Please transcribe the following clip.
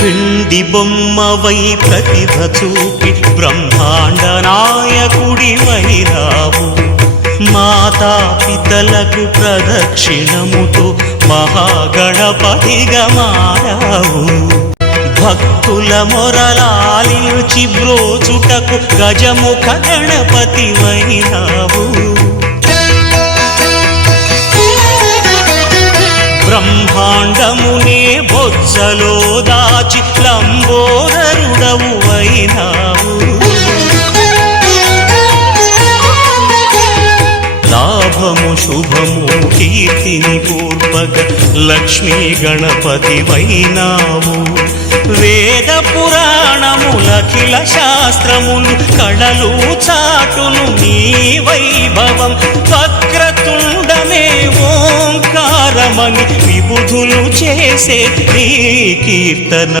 పిండి బొమ్మవై ప్రతిభ చూపి బ్రహ్మాండ నాయకుడివైనావు. మాతా పితలకు ప్రదక్షిణముతో మహాగణపతిగా మారావు. భక్తుల మొరలాలించి బ్రోచుటకు గజముఖ గణపతివైనావు. బ్రహ్మాండమునే బొజ్జలో దాచి లంబోదరుడవు అయినావు. లాభము శుభము కీర్తిని కూర్పగ లక్ష్మీ గణపతివైనావు. వేద పురాణములఖిల శాస్త్రములు కళలు చాటును నీ వైభవం. వక్రతుండమే ఓంకారమని విబుధులు చేసే నీ కీర్తన.